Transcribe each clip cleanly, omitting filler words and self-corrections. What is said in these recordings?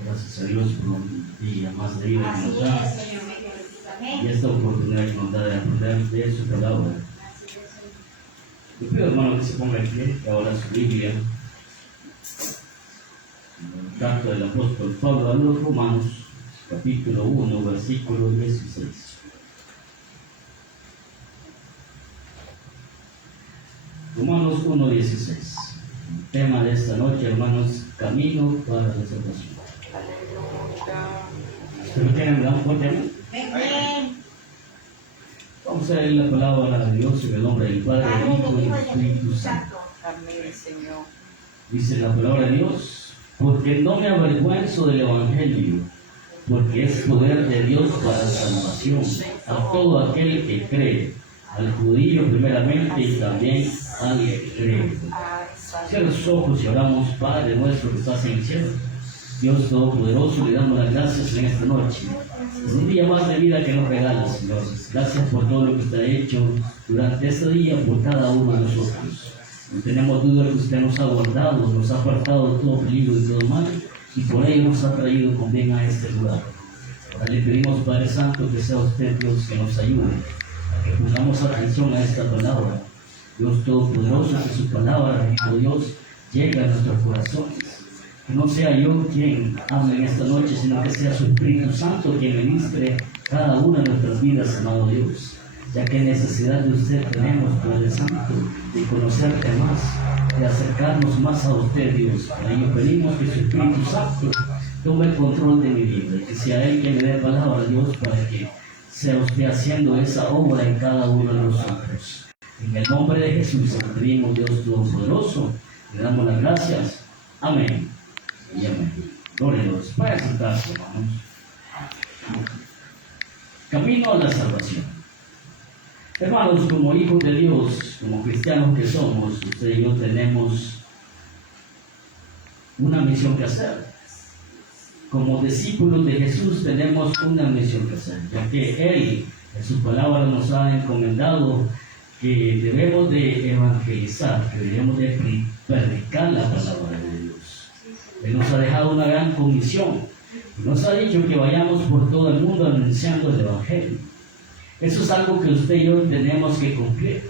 Gracias a Dios por un día más de vida que nos da y esta oportunidad que nos da de aprender de su palabra. Le pido, hermano, que se ponga en pie, que ahora su Biblia, el carta del apóstol Pablo a los Romanos, capítulo 1, versículo 16. Romanos 1, 16. El tema de esta noche, hermanos, camino para la salvación. ¿Ustedes quieren dar un fuerte amén? Vamos a leer la palabra de Dios en el nombre del Padre, del Hijo y del Espíritu Santo. Amén, Señor. Dice la palabra de Dios: porque no me avergüenzo del Evangelio, porque es poder de Dios para salvación a todo aquel que cree, al judío primeramente y también al que cree. Cierra sus ojos y oramos. Padre nuestro que estás en el cielo, Dios Todopoderoso, le damos las gracias en esta noche. Es un día más de vida que nos regalas, Señor. Gracias por todo lo que usted ha hecho durante este día por cada uno de nosotros. No tenemos duda que usted nos ha guardado, nos ha apartado de todo peligro y todo mal, y por ello nos ha traído con bien a este lugar. Ahora le pedimos, Padre Santo, que sea usted Dios que nos ayude, a que pongamos atención a esta palabra. Dios Todopoderoso, que su palabra, oh Dios, llegue a nuestros corazones. Que no sea yo quien hable en esta noche, sino que sea su Espíritu Santo quien ministre cada una de nuestras vidas, amado Dios. Ya que necesidad de usted tenemos, Padre Santo, de conocerte más, de acercarnos más a usted, Dios. Para ello pedimos que su Espíritu Santo tome el control de mi vida, y que sea Él quien me dé palabra, Dios, para que sea usted haciendo esa obra en cada uno de nosotros. En el nombre de Jesús, te pedimos, Dios Todopoderoso, le damos las gracias. Amén y amén. Gloria a Dios. Para sentarse, hermanos. Camino a la salvación. Hermanos, como hijos de Dios, como cristianos que somos, usted y yo tenemos una misión que hacer. Como discípulos de Jesús tenemos una misión que hacer, ya que Él en su palabra nos ha encomendado que debemos de evangelizar, que debemos de predicar la palabra de Dios. Él nos ha dejado una gran comisión. Nos ha dicho que vayamos por todo el mundo anunciando el Evangelio. Eso es algo que usted y yo tenemos que cumplir.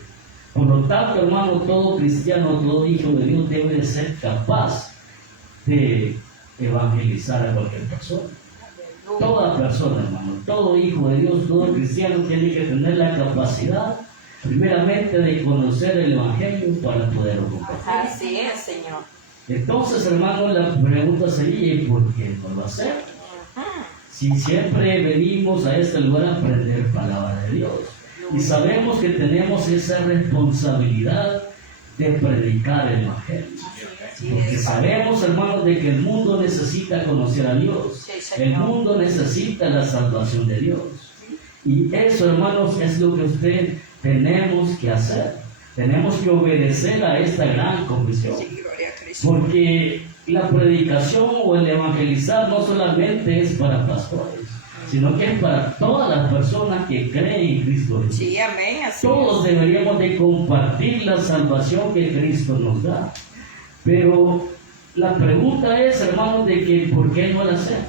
Por lo tanto, hermano, todo cristiano, todo hijo de Dios debe de ser capaz de evangelizar a cualquier persona. Toda persona, hermano, todo hijo de Dios, todo cristiano tiene que tener la capacidad, primeramente, de conocer el Evangelio para poderlo compartir. Así es, Señor. Entonces, hermano, la pregunta sería: ¿y por qué no lo hacemos? Si siempre venimos a este lugar a aprender palabra de Dios y sabemos que tenemos esa responsabilidad de predicar el Evangelio, porque sabemos, hermanos, de que el mundo necesita conocer a Dios, el mundo necesita la salvación de Dios, y eso, hermanos, es lo que usted tenemos que hacer. Tenemos que obedecer a esta gran comisión, porque la predicación o el evangelizar no solamente es para pastores, sino que es para todas las personas que creen en Cristo Jesús. Sí, amén. Todos deberíamos de compartir la salvación que Cristo nos da. Pero la pregunta es, hermanos, de que ¿por qué no la hacemos?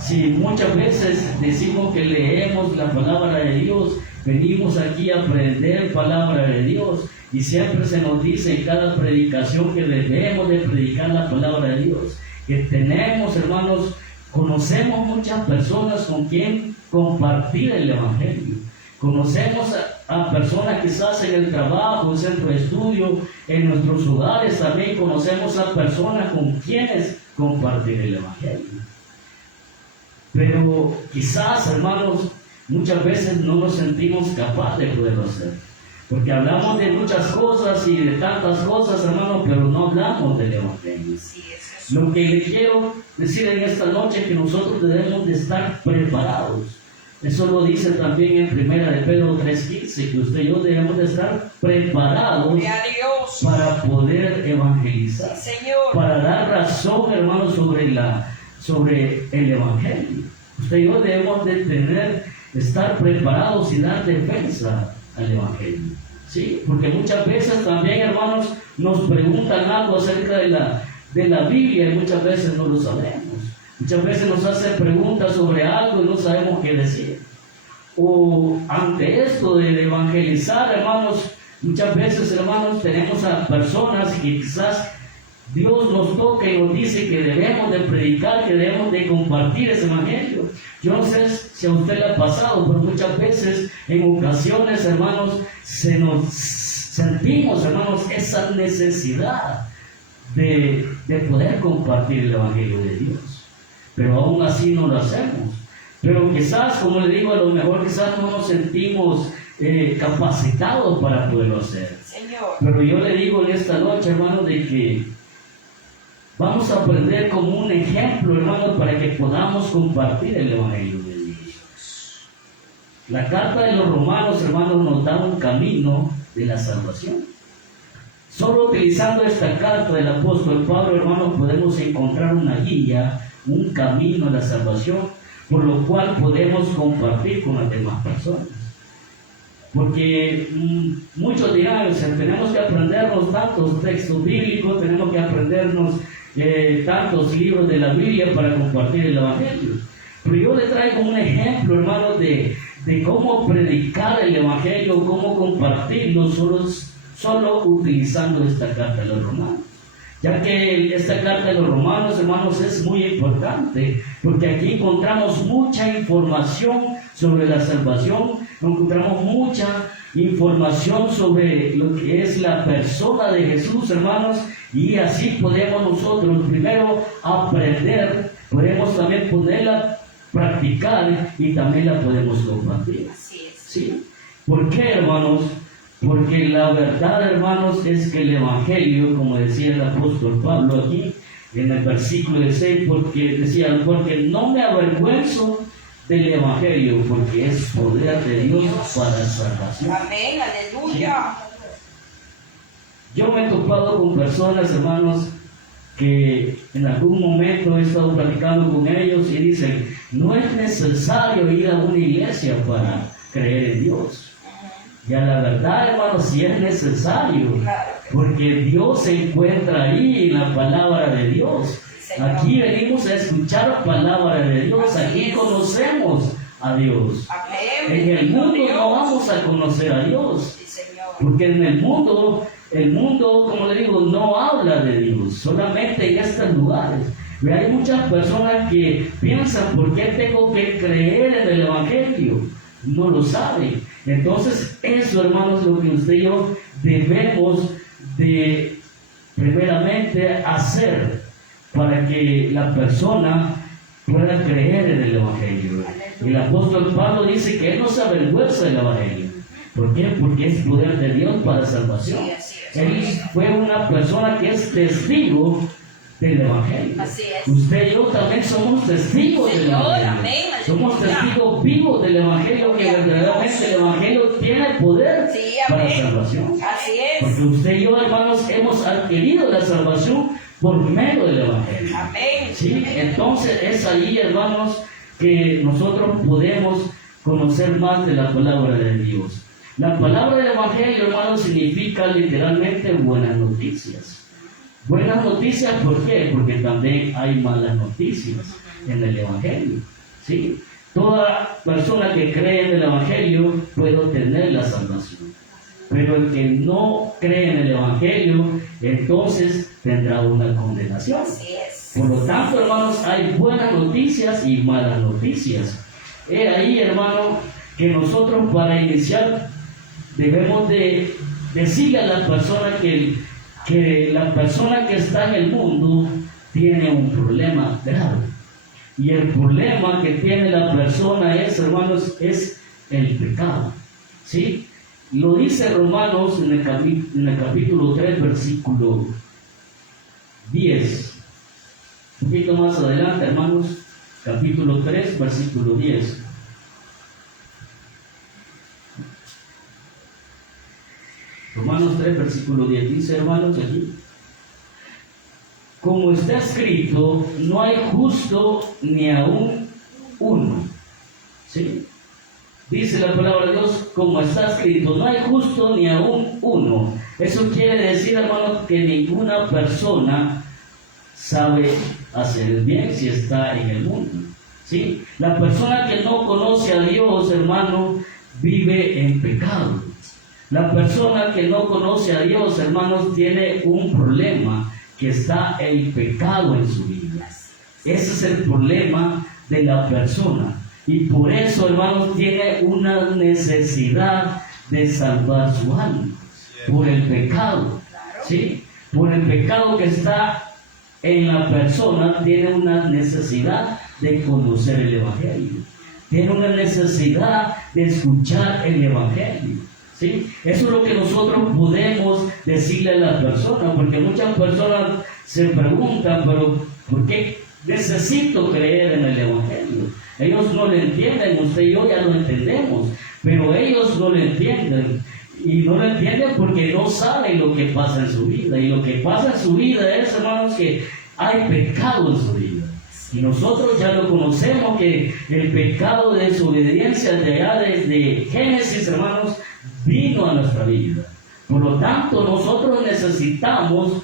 Si muchas veces decimos que leemos la palabra de Dios, venimos aquí a aprender palabra de Dios, y siempre se nos dice en cada predicación que debemos de predicar la palabra de Dios, que tenemos, hermanos, conocemos muchas personas con quien compartir el Evangelio. Conocemos a personas quizás en el trabajo, en el centro de estudio, en nuestros hogares también conocemos a personas con quienes compartir el Evangelio. Pero quizás, hermanos, muchas veces no nos sentimos capaces de poderlo hacer. Porque hablamos de muchas cosas y de tantas cosas, hermanos, pero no hablamos del Evangelio. Lo que le quiero decir en esta noche es que nosotros debemos de estar preparados. Eso lo dice también en 1 de Pedro 3:15, que usted y yo debemos de estar preparados para poder evangelizar, para dar razón, hermanos, sobre el Evangelio. Usted y yo debemos de estar preparados y dar defensa al Evangelio. ¿Sí? Porque muchas veces también, hermanos, nos preguntan algo acerca de la Biblia y muchas veces no lo sabemos. Muchas veces nos hacen preguntas sobre algo y no sabemos qué decir. O ante esto de evangelizar, hermanos, muchas veces, hermanos, tenemos a personas que quizás Dios nos toca y nos dice que debemos de predicar, que debemos de compartir ese evangelio. Yo no sé si a usted le ha pasado, pero muchas veces, en ocasiones, hermanos, sentimos, hermanos, esa necesidad de poder compartir el evangelio de Dios. Pero aún así no lo hacemos. Pero quizás, como le digo, a lo mejor quizás no nos sentimos capacitados para poderlo hacer. Señor. Pero yo le digo en esta noche, hermanos, de que vamos a aprender como un ejemplo, hermanos, para que podamos compartir el evangelio de Dios. La carta de los Romanos, hermanos, nos da un camino de la salvación. Solo utilizando esta carta del apóstol Pablo, hermanos, podemos encontrar una guía, un camino a la salvación, por lo cual podemos compartir con las demás personas. Porque muchos dirán, tenemos que aprendernos tantos textos bíblicos, tenemos que aprendernos tantos libros de la Biblia para compartir el evangelio. Pero yo le traigo un ejemplo, hermano, de cómo predicar el evangelio, cómo compartirlo, solo utilizando esta carta de los Romanos. Ya que esta carta de los Romanos, hermanos, es muy importante, porque aquí encontramos mucha información sobre la salvación, encontramos mucha información sobre lo que es la persona de Jesús, hermanos, y así podemos nosotros primero aprender, podemos también ponerla, practicar y también la podemos compartir. Así es. ¿Sí? ¿Por qué, hermanos? Porque la verdad, hermanos, es que el evangelio, como decía el apóstol Pablo aquí, en el versículo 6, porque decía, porque no me avergüenzo del evangelio, porque es poder de Dios para salvación. Amén, aleluya. Yo me he topado con personas, hermanos, que en algún momento he estado platicando con ellos y dicen, no es necesario ir a una iglesia para creer en Dios. Y a la verdad, hermanos, sí es necesario, porque Dios se encuentra ahí en la palabra de Dios. Aquí venimos a escuchar la palabra de Dios, aquí conocemos a Dios. En el mundo no vamos a conocer a Dios, porque en el mundo, como le digo, no habla de Dios, solamente en estos lugares. Y hay muchas personas que piensan, ¿por qué tengo que creer en el evangelio? No lo saben. Entonces, eso, hermanos, es lo que usted y yo debemos de primeramente hacer para que la persona pueda creer en el evangelio. Y el apóstol Pablo dice que él no se avergüenza del evangelio. ¿Por qué? Porque es poder de Dios para salvación. Él fue una persona que es testigo del evangelio. Usted y yo también somos testigos del evangelio. Somos testigos vivos del evangelio, que verdaderamente el evangelio tiene poder para salvación. Porque usted y yo, hermanos, hemos adquirido la salvación por medio del evangelio. ¿Sí? Entonces es ahí, hermanos, que nosotros podemos conocer más de la palabra de Dios. La palabra del evangelio, hermanos, significa literalmente buenas noticias. Buenas noticias, ¿por qué? Porque también hay malas noticias en el evangelio. ¿Sí? Toda persona que cree en el evangelio puede obtener la salvación. Pero el que no cree en el evangelio, entonces tendrá una condenación. Por lo tanto, hermanos, hay buenas noticias y malas noticias. Es ahí, hermano, que nosotros para iniciar debemos de decirle a la persona que la persona que está en el mundo tiene un problema grave. Y el problema que tiene la persona es, hermanos, es el pecado. ¿Sí? Lo dice Romanos en el capítulo 3, versículo 10. Un poquito más adelante, hermanos, capítulo 3, versículo 10. Romanos 3, versículo 10 dice, hermanos, aquí, como está escrito, no hay justo ni aún uno. ¿Sí? Dice la palabra de Dios, como está escrito, no hay justo ni aún uno. Eso quiere decir, hermanos, que ninguna persona sabe hacer el bien si está en el mundo. ¿Sí? La persona que no conoce a Dios, hermano, vive en pecado. La persona que no conoce a Dios, hermanos, tiene un problema, que está el pecado en su vida. Ese es el problema de la persona. Y por eso, hermanos, tiene una necesidad de salvar su alma. Por el pecado. ¿Sí? Por el pecado que está en la persona, tiene una necesidad de conocer el Evangelio. Tiene una necesidad de escuchar el Evangelio. ¿Sí? Eso es lo que nosotros podemos decirle a la persona, porque muchas personas se preguntan, pero ¿por qué necesito creer en el Evangelio? Ellos no lo entienden, usted y yo ya lo entendemos, pero ellos no lo entienden. Y no lo entienden porque no saben lo que pasa en su vida. Y lo que pasa en su vida es, hermanos, que hay pecado en su vida. Y nosotros ya lo conocemos, que el pecado de desobediencia de allá desde Génesis, hermanos, vino a nuestra vida. Por lo tanto, nosotros necesitamos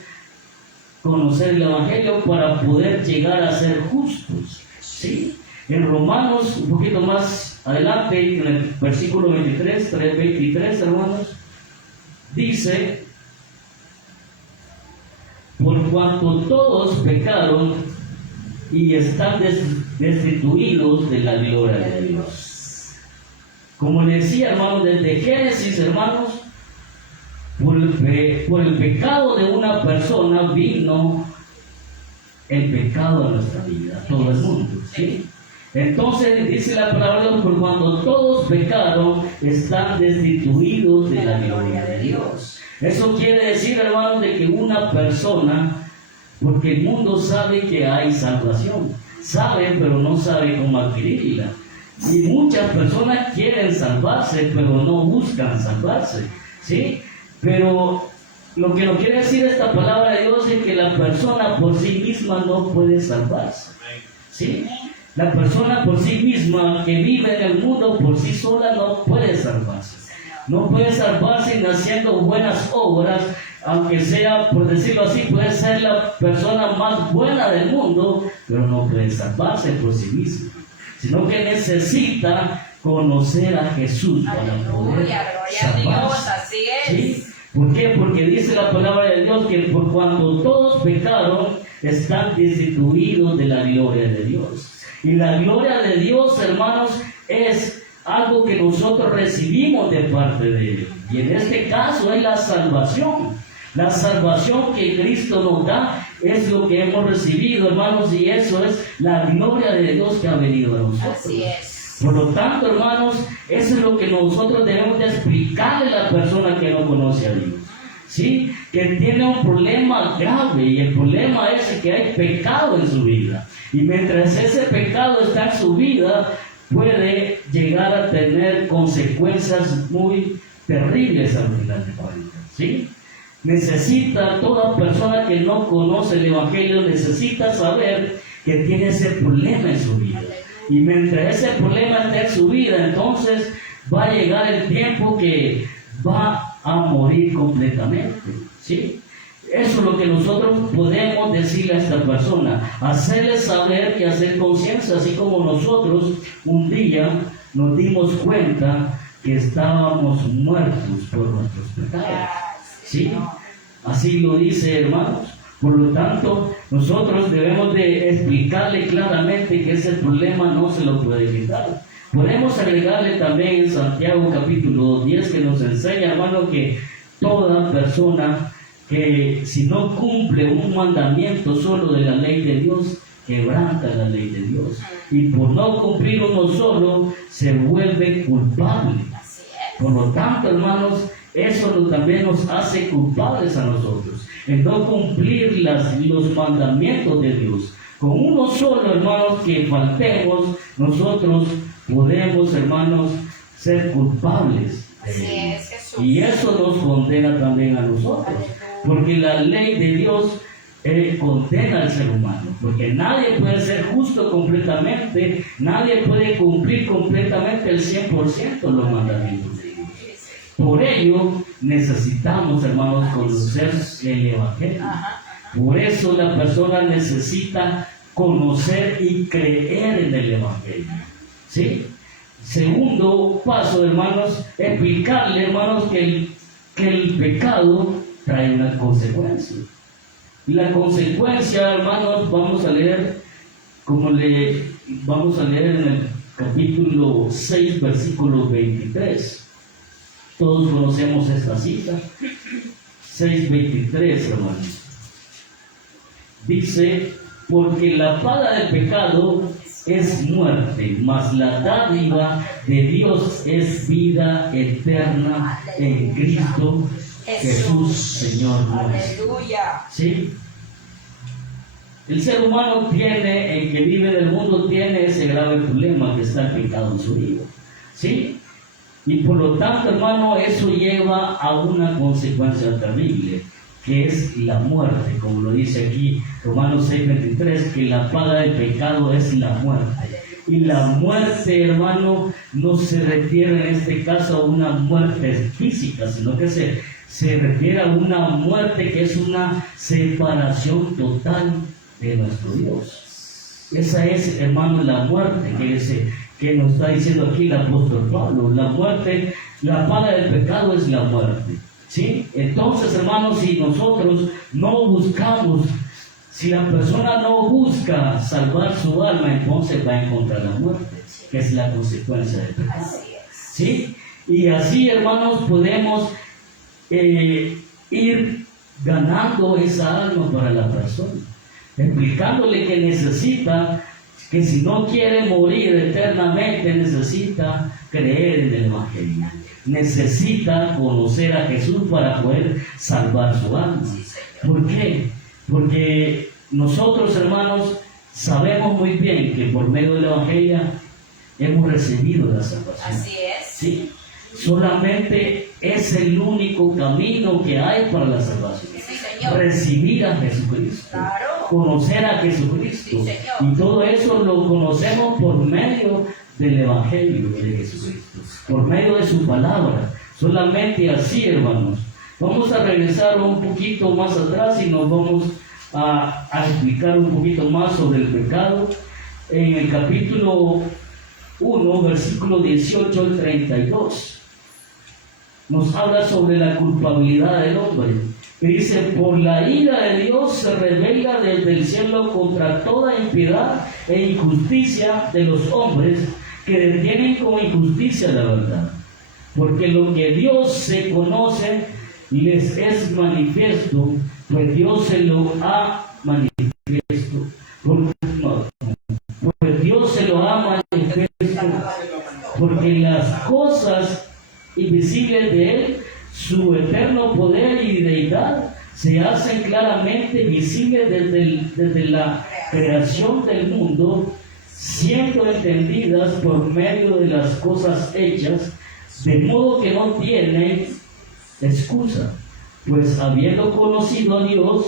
conocer el Evangelio para poder llegar a ser justos. ¿Sí? En Romanos, un poquito más adelante, en el versículo 23, 3:23, hermanos, dice: por cuanto todos pecaron y están destituidos de la gloria de Dios. Como le decía, hermanos, desde Génesis, hermanos, por el pecado de una persona vino el pecado a nuestra vida, a todo el mundo, ¿sí? Entonces dice la palabra de Dios: por cuando todos pecaron, están destituidos de la gloria de Dios. Eso quiere decir, hermanos, de que una persona, porque el mundo sabe que hay salvación, saben, pero no sabe cómo adquirirla. Y muchas personas quieren salvarse, pero no buscan salvarse, ¿sí? Pero lo que nos quiere decir esta palabra de Dios es que la persona por sí misma no puede salvarse, ¿sí? La persona por sí misma que vive en el mundo por sí sola no puede salvarse. No puede salvarse haciendo buenas obras, aunque sea, por decirlo así, puede ser la persona más buena del mundo, pero no puede salvarse por sí misma, sino que necesita conocer a Jesús para poder salvarse. Así es. ¿Sí? ¿Por qué? Porque dice la palabra de Dios que por cuanto todos pecaron, están destituidos de la gloria de Dios. Y la gloria de Dios, hermanos, es algo que nosotros recibimos de parte de Él. Y en este caso es la salvación. La salvación que Cristo nos da es lo que hemos recibido, hermanos, y eso es la gloria de Dios que ha venido a nosotros. Así es. Por lo tanto, hermanos, eso es lo que nosotros debemos de explicarle a la persona que no conoce a Dios. ¿Sí? Que tiene un problema grave, y el problema es que hay pecado en su vida. Y mientras ese pecado está en su vida, puede llegar a tener consecuencias muy terribles al final de cuentas, ¿sí? Necesita, toda persona que no conoce el Evangelio necesita saber que tiene ese problema en su vida. Y mientras ese problema esté en su vida, entonces va a llegar el tiempo que va a morir completamente, ¿sí? Eso es lo que nosotros podemos decirle a esta persona, hacerle saber y hacer conciencia, así como nosotros un día nos dimos cuenta que estábamos muertos por nuestros pecados, ¿sí? Así lo dice, hermanos. Por lo tanto, nosotros debemos de explicarle claramente que ese problema no se lo puede quitar. Podemos agregarle también en Santiago capítulo 10 que nos enseña, hermano, que toda persona que si no cumple un mandamiento solo de la ley de Dios, quebranta la ley de Dios. Y por no cumplir uno solo, se vuelve culpable. Por lo tanto, hermanos, eso también nos hace culpables a nosotros. En no cumplir los mandamientos de Dios. Con uno solo, hermanos, que faltemos, nosotros podemos, hermanos, ser culpables. Y eso nos condena también a nosotros. Porque la ley de Dios condena al ser humano. Porque nadie puede ser justo completamente, nadie puede cumplir completamente el 100% los mandamientos de Dios. Por ello, necesitamos, hermanos, conocer el Evangelio. Por eso la persona necesita conocer y creer en el Evangelio. ¿Sí? Segundo paso, hermanos, explicarle, hermanos, que el pecado trae una consecuencia. Y la consecuencia, hermanos, vamos a leer en el capítulo 6, versículo 23. Todos conocemos esta cita. 6:23, hermanos. Dice, porque la paga del pecado es muerte, mas la dádiva de Dios es vida eterna en Cristo Jesús, Señor nuestro. ¿Sí? El ser humano tiene, el que vive en el mundo, tiene ese grave problema que está el pecado en su vida. ¿Sí? Y por lo tanto, hermano, eso lleva a una consecuencia terrible, que es la muerte, como lo dice aquí Romanos 6:23, que la paga del pecado es la muerte. Y la muerte, hermano, no se refiere en este caso a una muerte física, sino que se refiere a una muerte que es una separación total de nuestro Dios. Esa es, hermano, la muerte que nos está diciendo aquí el apóstol Pablo. La muerte, la paga del pecado es la muerte. ¿Sí? Entonces, hermanos, si nosotros no buscamos, si la persona no busca salvar su alma, entonces va a encontrar la muerte, que es la consecuencia del pecado. ¿Sí? Y así, hermanos, podemos ir ganando esa alma para la persona, explicándole que necesita, que si no quiere morir eternamente, necesita creer en el Evangelio. Necesita conocer a Jesús para poder salvar su alma. ¿Por qué? Porque nosotros, hermanos, sabemos muy bien que por medio del Evangelio hemos recibido la salvación. Así es. ¿Sí? Solamente es el único camino que hay para la salvación. Sí, Señor. Recibir a Jesucristo. Claro. Conocer a Jesucristo. Sí, y todo eso lo conocemos por medio del Evangelio de Jesucristo, por medio de su palabra. Solamente así, hermanos. Vamos a regresar un poquito más atrás y nos vamos a explicar un poquito más sobre el pecado. En el capítulo 1, versículo 18 al 32, nos habla sobre la culpabilidad del hombre. Y dice, por la ira de Dios se revela desde el cielo contra toda impiedad e injusticia de los hombres que detienen como injusticia la verdad. Porque lo que Dios se conoce les es manifiesto, pues Dios se lo ha manifiesto. Pues Dios se lo ha manifiesto, porque las cosas invisibles de Él, su eterno poder y deidad, se hacen claramente visibles desde la creación del mundo, siendo entendidas por medio de las cosas hechas, de modo que no tienen excusa, pues habiendo conocido a Dios,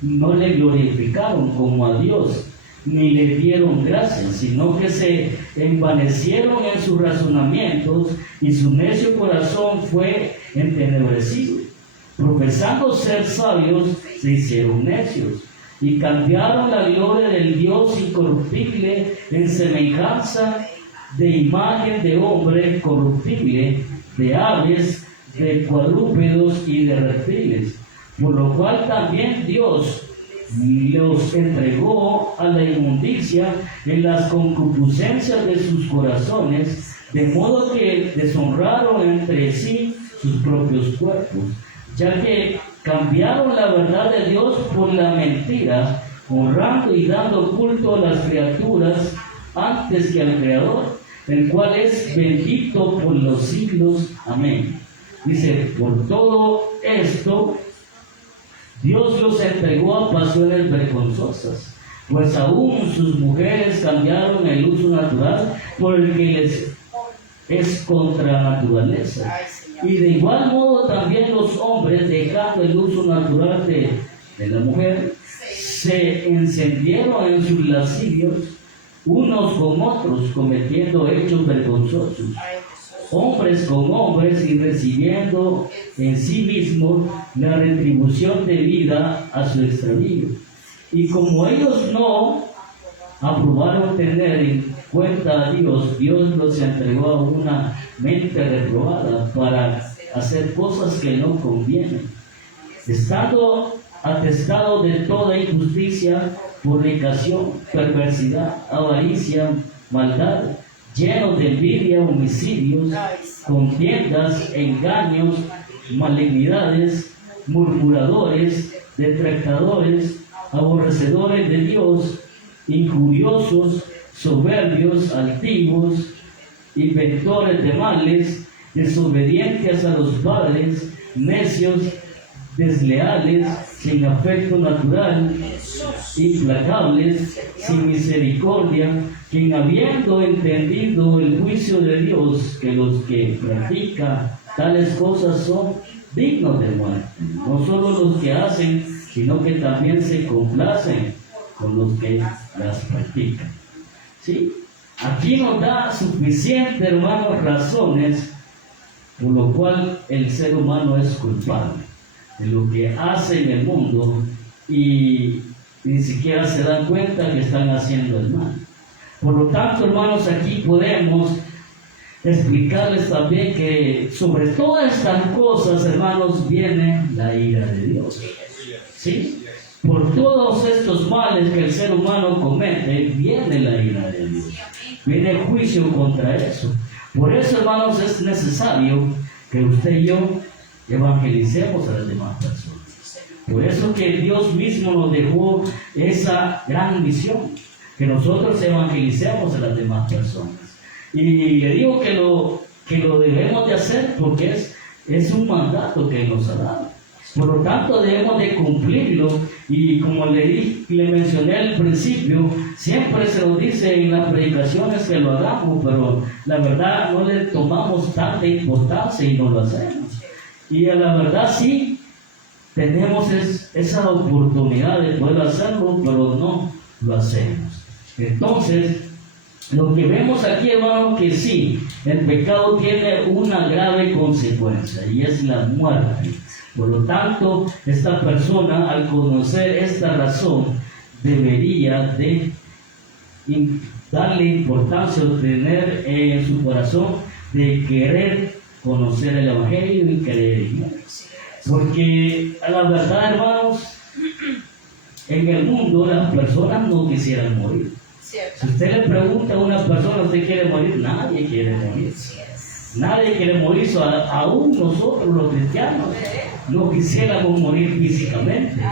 no le glorificaron como a Dios, ni le dieron gracias, sino que se envanecieron en sus razonamientos, y su necio corazón fue entenebrecido. Profesando ser sabios, se hicieron necios, y cambiaron la gloria del Dios incorruptible en semejanza de imagen de hombre corruptible, de aves, de cuadrúpedos y de reptiles, por lo cual también Dios los entregó a la inmundicia en las concupiscencias de sus corazones, de modo que deshonraron entre sí sus propios cuerpos, ya que cambiaron la verdad de Dios por la mentira, honrando y dando culto a las criaturas antes que al Creador, el cual es bendito por los siglos. Amén. Dice, por todo esto Dios los entregó a pasiones vergonzosas, pues aún sus mujeres cambiaron el uso natural por el que les es contra naturaleza. Y de igual modo también los hombres, dejando el uso natural de la mujer, se encendieron en sus lascivios unos con otros, cometiendo hechos vergonzosos, hombres con hombres y recibiendo en sí mismos la retribución debida a su extravío. Y como ellos no aprobaron tener en cuenta a Dios, Dios los entregó a una mente reprobada para hacer cosas que no convienen, estando atestado de toda injusticia, fornicación, perversidad, avaricia, maldad, lleno de envidia, homicidios, contiendas, engaños, malignidades, murmuradores, detractores, aborrecedores de Dios, injuriosos, soberbios, altivos, inventores de males, desobedientes a los padres, necios, desleales, sin afecto natural, implacables, sin misericordia, quien habiendo entendido el juicio de Dios, que los que practican tales cosas son dignos de muerte, no solo los que hacen, sino que también se complacen con los que las practican. ¿Sí? Aquí nos da suficiente, hermanos, razones por lo cual el ser humano es culpable de lo que hace en el mundo y ni siquiera se dan cuenta que están haciendo el mal. Por lo tanto, hermanos, aquí podemos explicarles también que sobre todas estas cosas, hermanos, viene la ira de Dios. ¿Sí? Por todos estos males que el ser humano comete, viene la ira de Dios. Viene el juicio contra eso. Por eso, hermanos, es necesario que usted y yo evangelicemos a las demás personas. Por eso que Dios mismo nos dejó esa gran misión, que nosotros evangelicemos a las demás personas. Y le digo que lo debemos de hacer porque es un mandato que nos ha dado. Por lo tanto, debemos de cumplirlo, y como le mencioné al principio, siempre se nos dice en las predicaciones que lo hagamos, pero la verdad no le tomamos tanta importancia y no lo hacemos. Y a la verdad sí, tenemos esa oportunidad de poder hacerlo, pero no lo hacemos. Entonces, lo que vemos aquí, hermano, que sí, el pecado tiene una grave consecuencia, y es la muerte. Por lo tanto, esta persona, al conocer esta razón, debería de darle importancia o tener en su corazón de querer conocer el Evangelio y creer en él. Porque a la verdad, hermanos, en el mundo las personas no quisieran morir. Si usted le pregunta a una persona, ¿usted quiere morir? Nadie quiere morir. Nadie quiere morir, aún nosotros los cristianos no quisiéramos morir físicamente.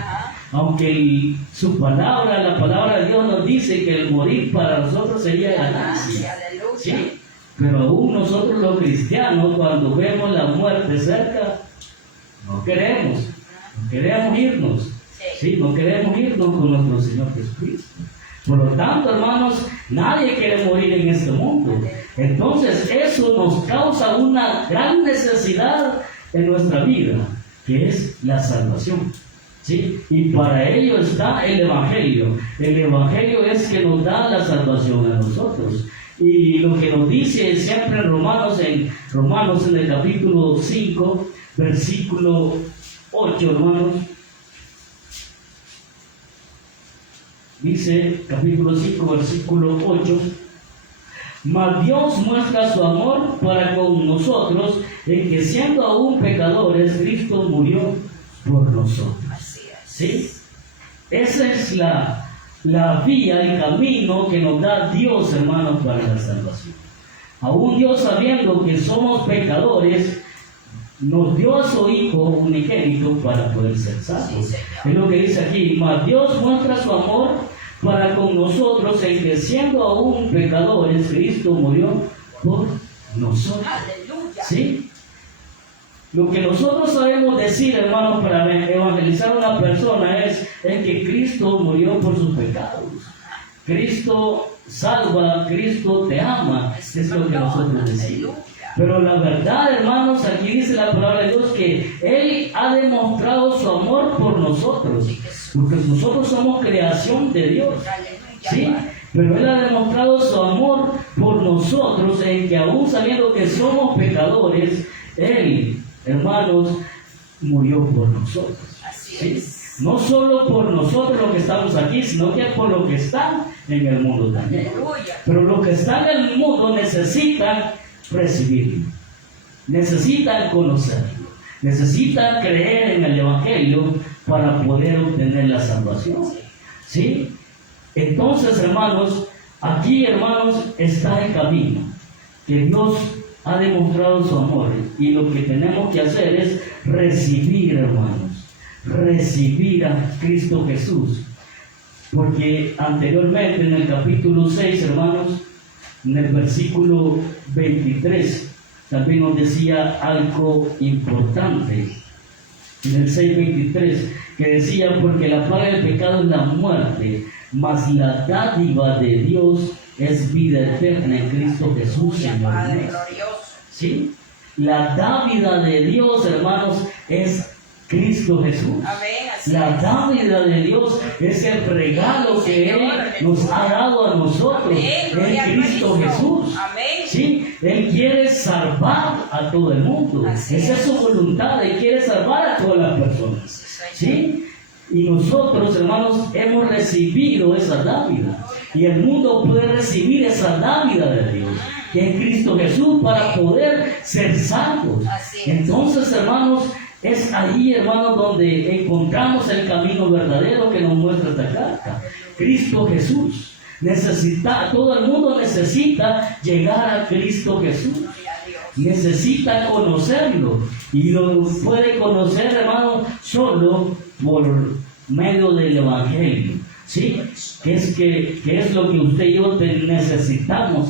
Aunque su palabra, la palabra de Dios nos dice que el morir para nosotros sería ganancia. ¿Sí? Pero aún nosotros los cristianos, cuando vemos la muerte cerca, no queremos irnos. ¿Sí? No queremos irnos con nuestro Señor Jesucristo. Por lo tanto, hermanos, nadie quiere morir en este mundo. Entonces, eso nos causa una gran necesidad en nuestra vida, que es la salvación. ¿Sí? Y para ello está el Evangelio. El Evangelio es que nos da la salvación a nosotros. Y lo que nos dice siempre en Romanos en el capítulo 5, versículo 8, hermanos. Dice, capítulo 5, versículo 8, mas Dios muestra su amor para con nosotros, en que siendo aún pecadores, Cristo murió por nosotros. ¿Sí? Esa es la vía, el camino que nos da Dios, hermanos, para la salvación. Aún Dios, sabiendo que somos pecadores, nos dio a su Hijo unigénito para poder ser salvos. Es lo que dice aquí, mas Dios muestra su amor para con nosotros, en que siendo aún pecadores, Cristo murió por nosotros. ¿Sí? Lo que nosotros sabemos decir, hermanos, para evangelizar a una persona es que Cristo murió por sus pecados. Cristo salva, Cristo te ama, es lo que nosotros decimos. Pero la verdad, hermanos, aquí dice la palabra de Dios que Él ha demostrado su amor por nosotros, porque nosotros somos creación de Dios. ¿Sí? Pero Él ha demostrado su amor por nosotros en que aún sabiendo que somos pecadores, Él, hermanos, murió por nosotros. ¿Sí? No solo por nosotros los que estamos aquí, sino que por los que están en el mundo también. Pero los que están en el mundo necesitan recibirlo, necesitan conocerlo, necesitan creer en el Evangelio para poder obtener la salvación. ¿Sí? Entonces, hermanos, aquí, hermanos, está el camino que Dios ha demostrado su amor, y lo que tenemos que hacer es recibir, hermanos, recibir a Cristo Jesús, porque anteriormente en el capítulo 6, hermanos, en el versículo 23, también nos decía algo importante, en el 6:23, que decía: porque la paga del pecado es la muerte, mas la dádiva de Dios es vida eterna en Cristo Jesús, Señor nuestro. ¿Sí? La dádiva de Dios, hermanos, es Cristo Jesús. La dádiva de Dios es el regalo que Él nos ha dado a nosotros en Cristo Jesús. ¿Sí? Él quiere salvar a todo el mundo. Esa es su voluntad. Él quiere salvar a todas las personas. ¿Sí? Y nosotros, hermanos, hemos recibido esa dádiva. Y el mundo puede recibir esa dádiva de Dios, que es Cristo Jesús, para poder ser salvos. Entonces, hermanos, es ahí, hermanos, donde encontramos el camino verdadero que nos muestra esta carta. Cristo Jesús. Todo el mundo necesita llegar a Cristo Jesús. Necesita conocerlo. Y lo puede conocer, hermanos, solo por medio del Evangelio. ¿Sí? Que es lo que usted y yo necesitamos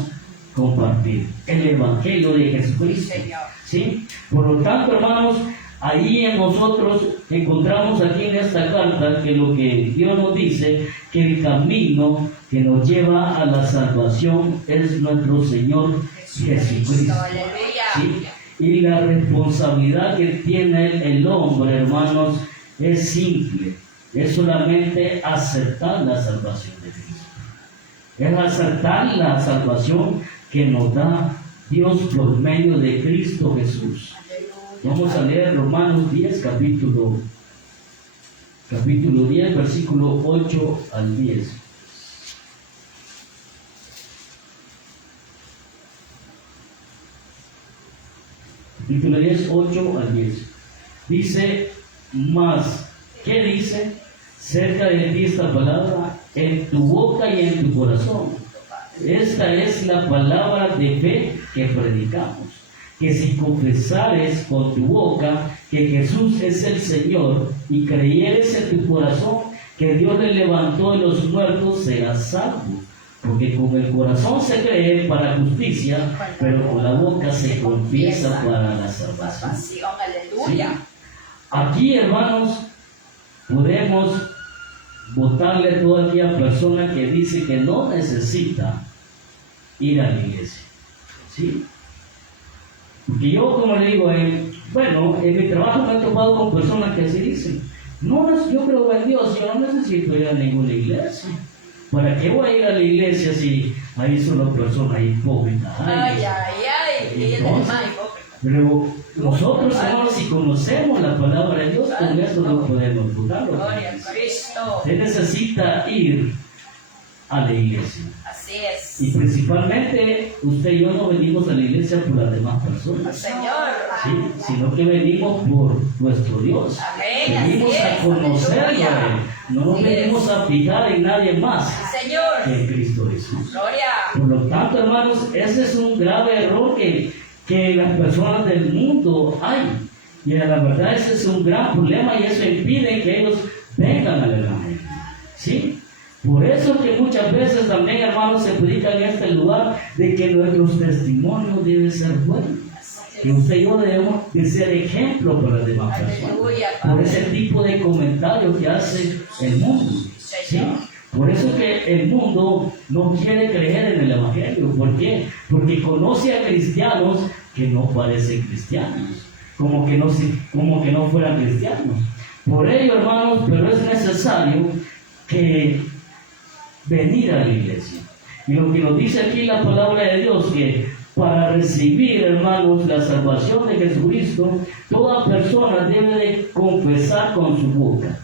compartir. El Evangelio de Jesucristo. ¿Sí? Por lo tanto, hermanos, ahí en nosotros encontramos aquí en esta carta que lo que Dios nos dice, que el camino que nos lleva a la salvación es nuestro Señor Jesucristo. ¿Sí? Y la responsabilidad que tiene el hombre, hermanos, es simple. Es solamente aceptar la salvación de Cristo. Es aceptar la salvación que nos da Dios por medio de Cristo Jesús. Vamos a leer Romanos 10, capítulo 10, versículo 8 al 10. Capítulo 10, 8 al 10. Dice: mas, ¿qué dice? Cerca de ti esta palabra, en tu boca y en tu corazón. Esta es la palabra de fe que predicamos. Que si confesares con tu boca que Jesús es el Señor y creyeres en tu corazón que Dios le levantó de los muertos, serás salvo. Porque con el corazón se cree para justicia, pero con la boca se confiesa para la salvación. ¿Sí? Aquí, hermanos, podemos botarle a toda aquella persona que dice que no necesita ir a la iglesia. ¿Sí? Porque yo, como le digo, en mi trabajo me he topado con personas que así dicen: no, yo creo en Dios, yo no necesito ir a ninguna iglesia. ¿Para qué voy a ir a la iglesia si ahí son las personas hipócritas? Entonces, pero nosotros, hermanos, si conocemos la palabra de Dios, con eso no podemos dudarlo. Usted necesita ir a la iglesia. Así es. Y principalmente, usted y yo no venimos a la iglesia por las demás personas. Señor. ¿Sí? Sino que venimos por nuestro Dios. Amén. Venimos a conocerlo a Él. No nos venimos a fijar en nadie más Señor. que en Cristo Jesús. Gloria. Por lo tanto, hermanos, ese es un grave error que las personas del mundo hay. Y la verdad, ese es un gran problema y eso impide que ellos vengan al Evangelio. ¿Sí? Por eso que muchas veces también, hermanos, se predica en este lugar de que nuestros testimonios deben ser buenos. Que usted y yo debemos de ser ejemplo para las demás personas. Por ese tipo de comentarios que hace el mundo. ¿Sí? Por eso que el mundo no quiere creer en el Evangelio. ¿Por qué? Porque conoce a cristianos que no parecen cristianos. Como que no fueran cristianos. Por ello, hermanos, pero es necesario que venir a la iglesia. Y lo que nos dice aquí la palabra de Dios, que para recibir, hermanos, la salvación de Jesucristo, toda persona debe de confesar con su boca.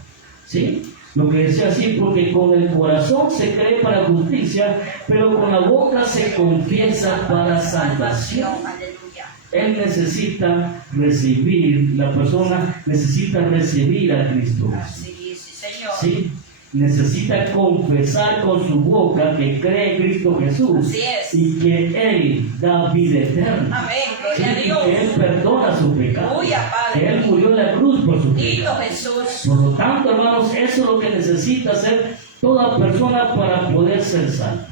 ¿Sí? Lo que decía así, porque con el corazón se cree para justicia, pero con la boca se confiesa para salvación. Aleluya. Él necesita recibir, la persona necesita recibir a Cristo. Sí, Señor. ¿Sí? Necesita confesar con su boca que cree en Cristo Jesús Así es. y que Él da vida eterna. Amén. ¿Sí? Gloria a Y Dios. que Él perdona su pecado. Aleluya, Que Padre. Él murió en la cruz por su Bendito pecado. Jesús. Por lo tanto, hermanos, eso es lo que necesita hacer toda persona para poder ser salva.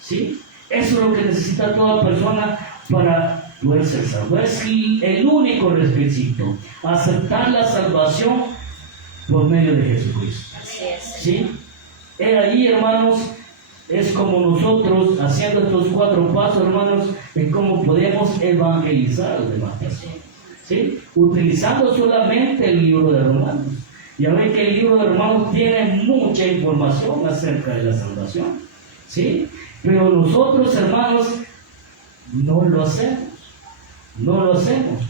¿Sí? Eso es lo que necesita toda persona para poder ser salvo. Es el único requisito, aceptar la salvación por medio de Jesucristo. Así es. ¿Sí? Ahí, hermanos, es como nosotros, haciendo estos 4 pasos, hermanos, es como podemos evangelizar a los demás personas. ¿Sí? Utilizando solamente el libro de Romanos. Ya ven que el libro de Romanos tiene mucha información acerca de la salvación. ¿Sí? Pero nosotros, hermanos, no lo hacemos. No lo hacemos.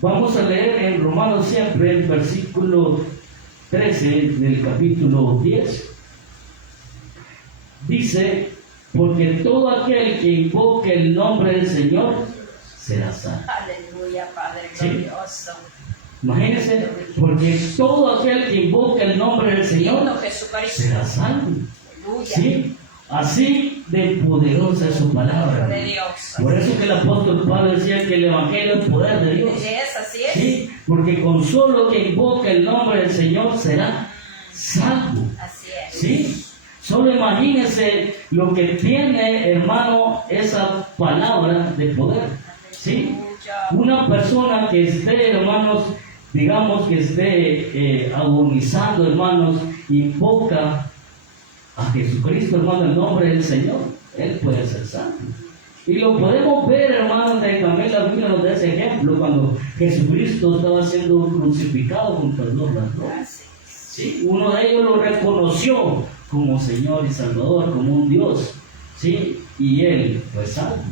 Vamos a leer en Romanos siempre el versículo 13 del capítulo 10. Dice, porque todo aquel que invoque el nombre del Señor será salvo. Aleluya, Padre Sí. glorioso. Imagínense, porque todo aquel que invoque el nombre del Señor Bendito Jesucristo. será salvo. Aleluya. ¿Sí? Así de poderosa es su palabra. De Dios. Por eso que el apóstol Pablo decía que el Evangelio es poder de Dios. Así es. ¿Sí? Porque con solo que invoque el nombre del Señor será salvo. Así es. ¿Sí? Solo imagínense lo que tiene, hermano, esa palabra de poder. ¿Sí? Una persona que esté, hermanos, digamos que esté agonizando, hermanos, invoca a Jesucristo, hermano, en nombre del Señor, Él puede ser salvo. Y lo podemos ver, hermanos, también la Biblia nos da ese ejemplo cuando Jesucristo estaba siendo crucificado junto a los ladrones. ¿Sí? Uno de ellos lo reconoció como Señor y Salvador, como un Dios, ¿sí? Y Él fue salvo.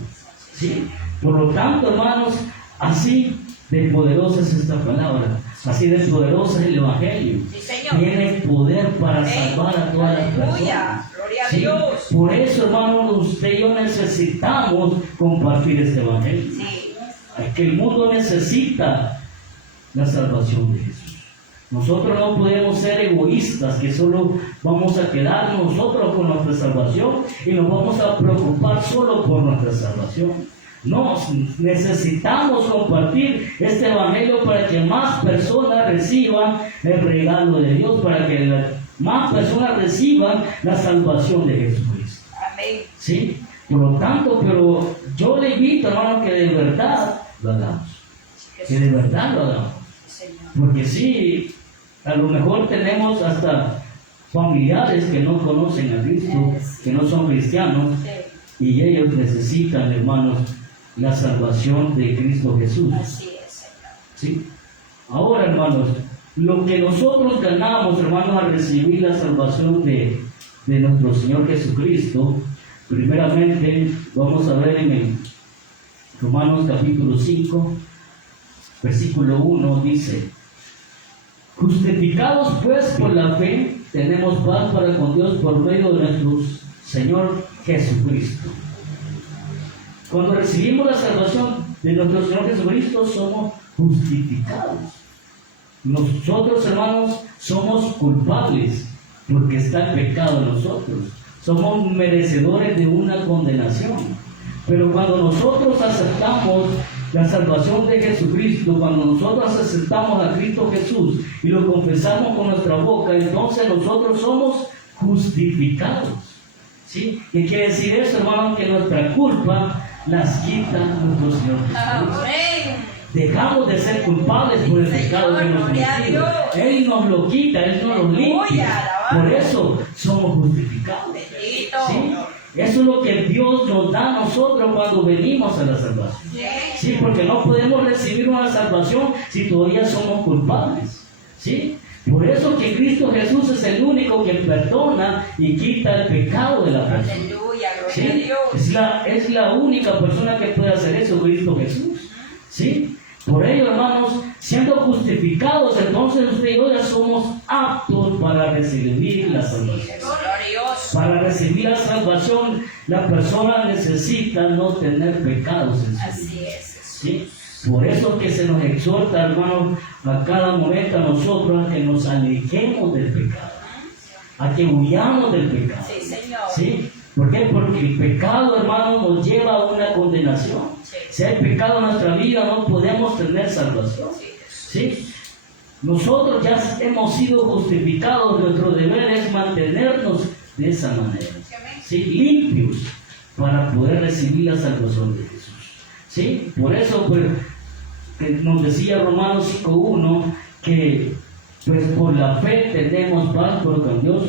¿Sí? Por lo tanto, hermanos, así de poderosa es esta palabra, así de poderosa es el Evangelio. Sí, Señor. Tiene poder para salvar a todas las personas. Aleluya. Gloria a ¿Sí? Dios. Por eso, hermanos, usted y yo necesitamos compartir este Evangelio. Sí. Es que el mundo necesita la salvación de Jesús. Nosotros no podemos ser egoístas, que solo vamos a quedar nosotros con nuestra salvación y nos vamos a preocupar solo por nuestra salvación. No, necesitamos compartir este Evangelio para que más personas reciban el regalo de Dios, para que más personas reciban la salvación de Jesucristo. Amén. ¿Sí? Por lo tanto, pero yo le invito, hermano, que de verdad lo hagamos. Que de verdad lo hagamos. Señor. Porque sí, a lo mejor tenemos hasta familiares que no conocen a Cristo, que no son cristianos, y ellos necesitan, hermanos, la salvación de Cristo Jesús. Así es, Señor. ¿Sí? Ahora, hermanos, lo que nosotros ganamos, hermanos, al recibir la salvación de nuestro Señor Jesucristo, primeramente, vamos a ver en el Romanos capítulo 5, versículo 1, dice: justificados pues por la fe, tenemos paz para con Dios por medio de nuestro Señor Jesucristo. Cuando recibimos la salvación de nuestro Señor Jesucristo, somos justificados. Nosotros, hermanos, somos culpables porque está el pecado en nosotros. Somos merecedores de una condenación. Pero cuando nosotros aceptamos la salvación de Jesucristo, cuando nosotros aceptamos a Cristo Jesús y lo confesamos con nuestra boca, entonces nosotros somos justificados. ¿Sí? ¿Qué quiere decir eso, hermano? Que nuestra culpa las quita nuestro Señor Jesucristo. Amén. Dejamos de ser culpables por el pecado que hemos cometido. Él nos lo quita, Él nos lo limpia. Por eso somos justificados. Bendito. ¿Sí? Eso es lo que Dios nos da a nosotros cuando venimos a la salvación. Sí, porque no podemos recibir una salvación si todavía somos culpables. ¿Sí? Por eso que Cristo Jesús es el único que perdona y quita el pecado de la persona. Aleluya, gloria Gloria a Dios. Es la única persona que puede hacer eso, Cristo Jesús. ¿Sí? Por ello, hermanos, siendo justificados, entonces usted y yo ya somos aptos para recibir la salvación. Glorioso. Para recibir la salvación, la persona necesita no tener pecados en su vida. Así es. ¿Sí? Por eso que se nos exhorta, hermanos, a cada momento a nosotros a que nos alejemos del pecado, a que huyamos del pecado. Sí, Señor. ¿Sí? ¿Por qué? Porque el pecado, hermano, nos lleva a una condenación. Sí. Si hay pecado en nuestra vida, no podemos tener salvación. ¿Sí? Nosotros ya hemos sido justificados, nuestro deber es mantenernos de esa manera. ¿Sí? Limpios para poder recibir la salvación de Jesús. ¿Sí? Por eso, pues, que nos decía Romanos 5:1 que pues por la fe tenemos paz con Dios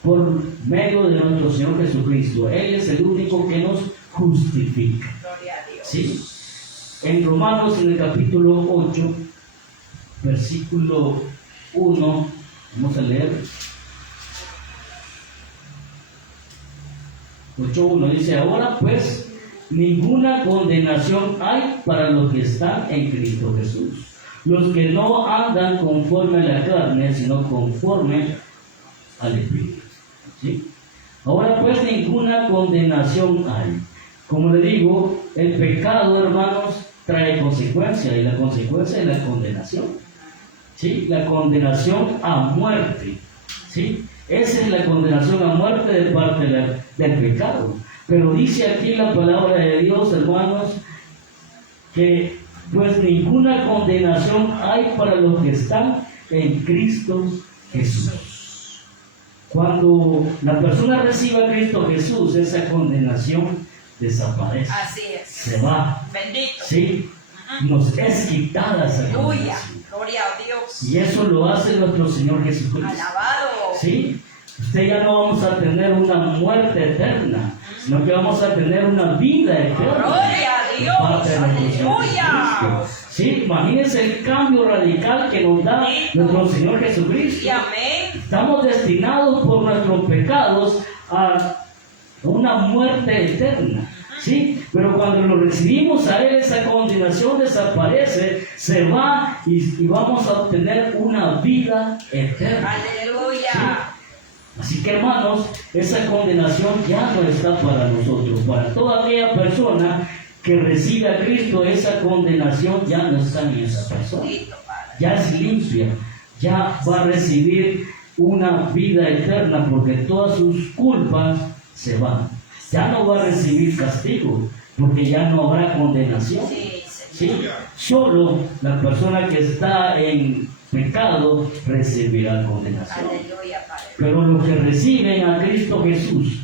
por medio de nuestro Señor Jesucristo. Él es el único que nos justifica. Gloria a Dios. ¿Sí? En Romanos, en el capítulo 8, versículo 1, vamos a leer. 8:1 dice: ahora pues ninguna condenación hay para los que están en Cristo Jesús, los que no andan conforme a la carne, sino conforme al Espíritu. ¿Sí? Ahora pues ninguna condenación hay. Como le digo, el pecado, hermanos, trae consecuencias, y la consecuencia es la condenación. ¿Sí? La condenación a muerte. ¿Sí? Esa es la condenación a muerte de parte del pecado. Pero dice aquí la palabra de Dios, hermanos, que pues ninguna condenación hay para los que están en Cristo Jesús. Cuando la persona recibe a Cristo Jesús, esa condenación desaparece. Así es. Se va. Bendito. ¿Sí? Nos es quitada esa Aleluya. condenación. Gloria a Dios. Y eso lo hace nuestro Señor Jesucristo. Alabado. ¿Sí? Usted ya no vamos a tener una muerte eterna, sino que vamos a tener una vida eterna. Gloria a Dios. Parte de nuestro Señor Aleluya. Jesucristo. Sí, imagínense el cambio radical que nos da nuestro Señor Jesucristo. Y amén. Estamos destinados por nuestros pecados a una muerte eterna. ¿Sí? Pero cuando lo recibimos a Él, esa condenación desaparece, se va y vamos a obtener una vida eterna. Aleluya. ¿Sí? Así que, hermanos, esa condenación ya no está para nosotros. Para toda aquella persona que recibe a Cristo, esa condenación ya no está en esa persona. Ya es limpia, ya va a recibir una vida eterna porque todas sus culpas se van. Ya no va a recibir castigo porque ya no habrá condenación. ¿Sí? Solo la persona que está en pecado recibirá condenación. Aleluya, Padre. Pero los que reciben a Cristo Jesús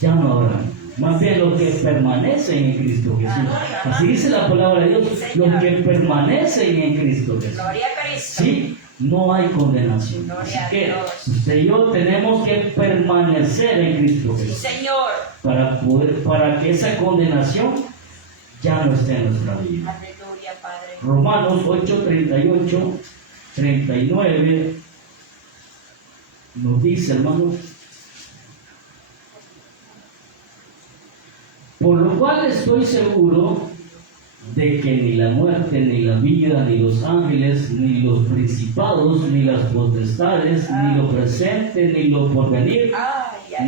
ya no habrá. Más bien los que permanecen en Cristo Jesús. Así dice la palabra de Dios. Los que permanecen en Cristo Jesús. Gloria a Cristo. Sí, no hay condenación. Así que usted y yo tenemos que permanecer en Cristo Sí, Jesús. Señor. Para que esa condenación ya no esté en nuestra vida. Aleluya, Padre. Romanos 8:38, 39 nos dice, hermanos: por lo cual estoy seguro de que ni la muerte, ni la vida, ni los ángeles, ni los principados, ni las potestades, ni lo presente, ni lo porvenir,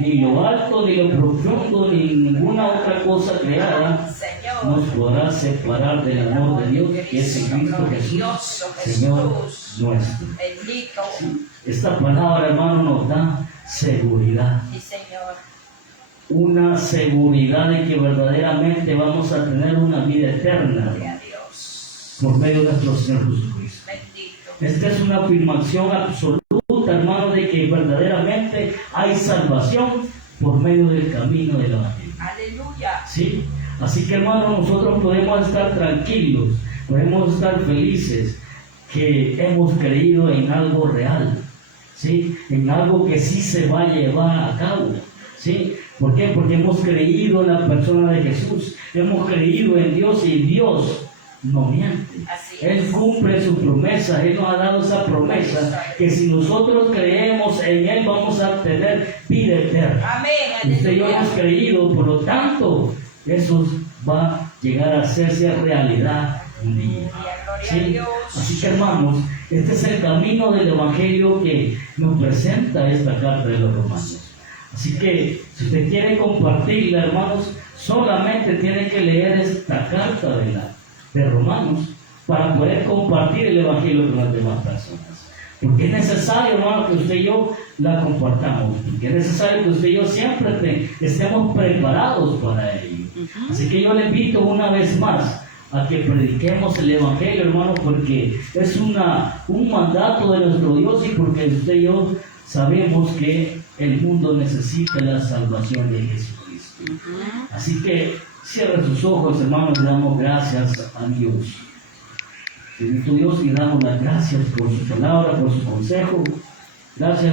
ni lo alto, ni lo profundo, ni ninguna otra cosa creada nos podrá separar del amor de Dios que es en Cristo Jesús, Señor nuestro. Bendito. Esta palabra, hermano, nos da seguridad. Sí, Señor. Una seguridad de que verdaderamente vamos a tener una vida eterna Gloria a Dios. por medio de nuestro Señor Jesucristo. Bendito. Esta es una afirmación absoluta, hermano, de que verdaderamente hay salvación por medio del camino del Evangelio. Aleluya. ¿Sí? Así que, hermano, nosotros podemos estar tranquilos, podemos estar felices que hemos creído en algo real, ¿sí? En algo que sí se va a llevar a cabo, ¿sí? ¿Por qué? Porque hemos creído en la persona de Jesús, hemos creído en Dios y Dios no miente. Así Él es. cumple su promesa. Él nos ha dado esa promesa que si nosotros creemos en Él vamos a tener vida eterna. Amén. Usted y yo hemos Aleluya. creído, por lo tanto, eso va a llegar a hacerse realidad un día. Gloria a ¿Sí? Dios. Así que hermanos, este es el camino del Evangelio que nos presenta esta carta de los Romanos. Así que si usted quiere compartirla, hermanos, solamente tiene que leer esta carta de Romanos para poder compartir el Evangelio con las demás personas. Porque es necesario, hermano, que usted y yo la compartamos. Porque es necesario que usted y yo siempre estemos preparados para ello. Así que yo le invito una vez más a que prediquemos el Evangelio, hermano, porque es un mandato de nuestro Dios y porque usted y yo sabemos que el mundo necesita la salvación de Jesucristo. Así que cierre sus ojos, hermanos, le damos gracias a Dios. Bendito Dios, y damos las gracias por su palabra, por su consejo. Gracias.